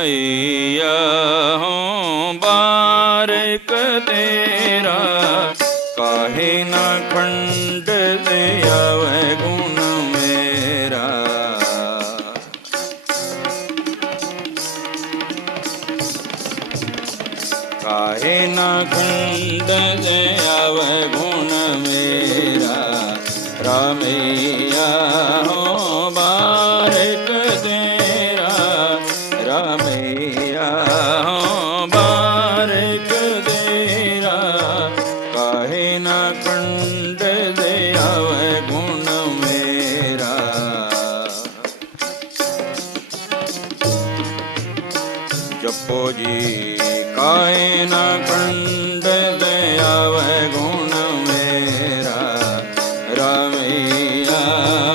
रामैया हो बारिक तेरा, काहे ना खंड से आवे गुण मेरा। काहे ना खंड से आवे गुण मेरा, रामैया हो बारिक तेरा, रामैया हो बारिक तेरा, काहे ना खंड से आवे गुण मेरा। जपो जी काहे ना खंड से आवे गुण मेरा, रामैया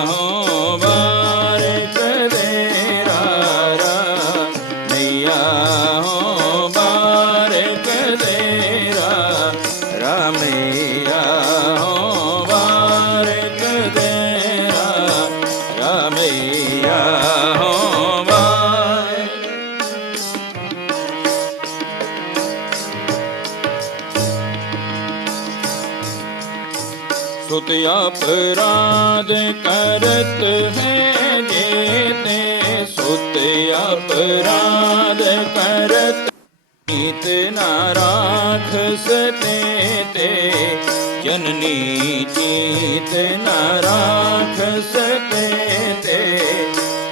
हो बारिक तेरा, रामैया हो बारिक तेरा, रामैया हो बारिक तेरा, रामैया हो बारिक। सुत अपराध करत है जेते, सुत अपराध करत इतना राख सते ते, जननी जीत न राख सते ते,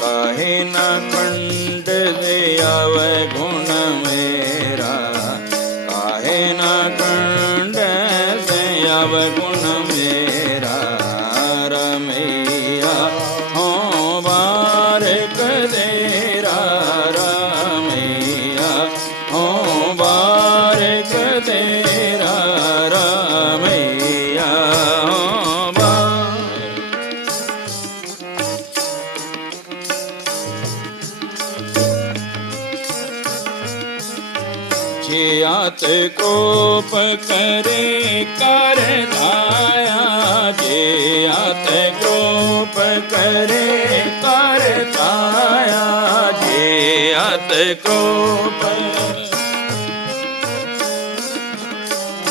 काहे ना खंड से आवे गुण मेरा, काहे ना खंड से आवे गुण मेरा, रामैया हो बारिक तेरा, रामैया हो बारिक तेरा, रामैया हो बारिक। जे आत कोप करे कर धाया, जे आत कोप करे कर धाया, जे आत कोप,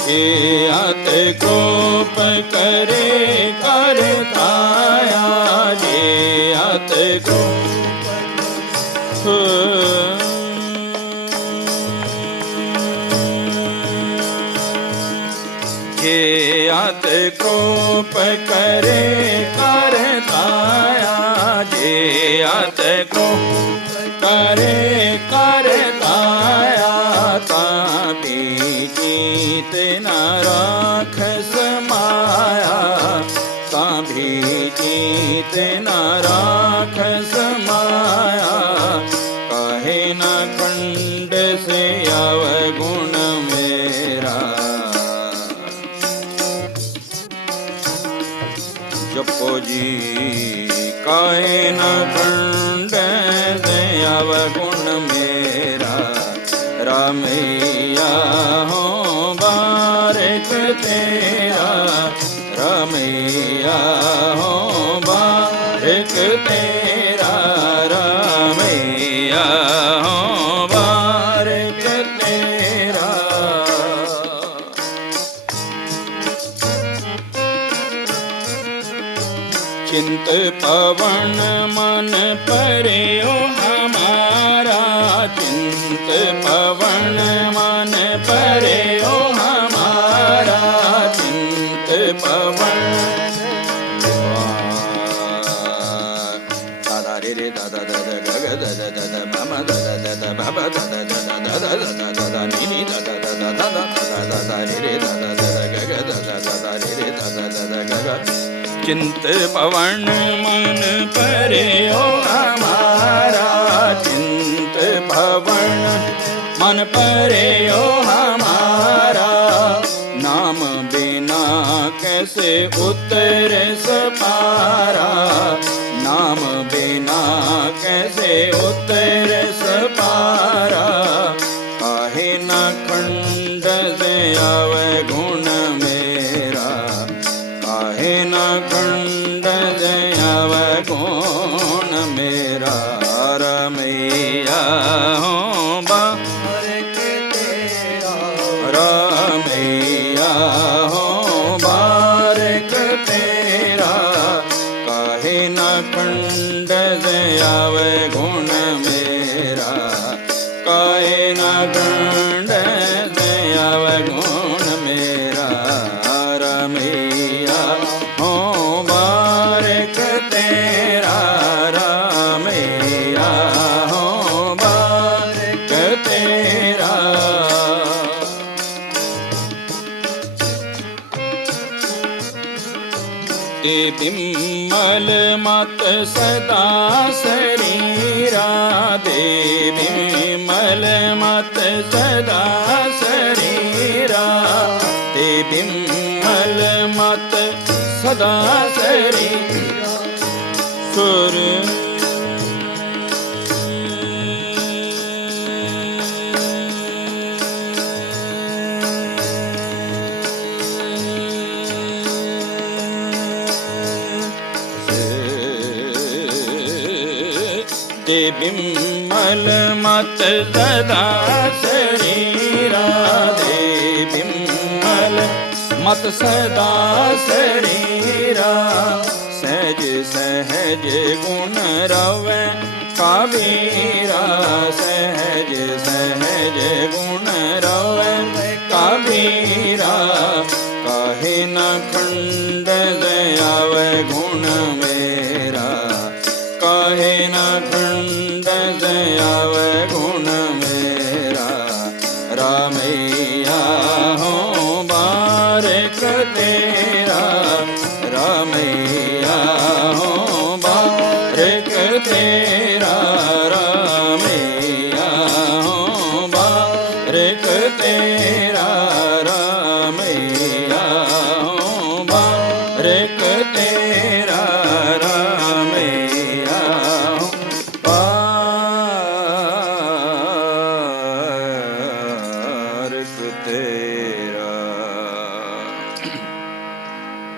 जे आत कोप करे कर धाया, जे आत कोप जे आत कोप करे कर धाया, जे आत कोप करे कर धाया, तापी जीत न राख समाया, तापी जीत न राख समाया, काहे ना खंड से आवे गुण मेरा। जपो जी काहे ना खंड से आवे गुण मेरा, रामैया हो बारिक तेरा, रामैया हो बारिक तेरा, रामैया हो बारिक तेरा। चिंत पवन मन पर्यो हमारा, चिंत पवन मन पर्यो हमारा, चिंत पवन। दादा रे रे दादा दादा गग दादा दादा मामा दादा दादा बाबा दादा दादा दादा दादा दादा नी दादा दादा दादा दादा रे रे दादा दादा गग दादा दादा रे रे दादा दादा गग। चिंत पवन मन पर्यो हमारा, चिंत पवन मन पर्यो हमारा, नाम बिना कैसे उतर सपारा, नाम बिना कैसे उतर सपारा, काहे ना खंड से आवे गुण मेरा, काहे ना खंड से आवे गुण मेरा, रामैया हो बारिक तेरा रामैया हो बारिक तेरा काहे ना खंड आवे गुण मेरा काहे ना खंड आवे गुण मेरा रामैया हो बारिक तेरा रामैया हो बारिक तेरा ते बिमल मत सदा शरीरा दे बिमल मत सदा शरीरा ते बिमल मत सदा शरीरा सुर ते बिमल मत सदा शरीरा दे बिमल मत सदा शरीरा सहज सहज गुण रवै कबीरा सहज सहज गुण रवै कबीरा काहे न खंड आवे गुण मेरा काहे न खंड आवे गुण मेरा रामैया हो बारिक तेरा रामैया हो बारिक तेरा रामैया हो बारिक तेरा रामैया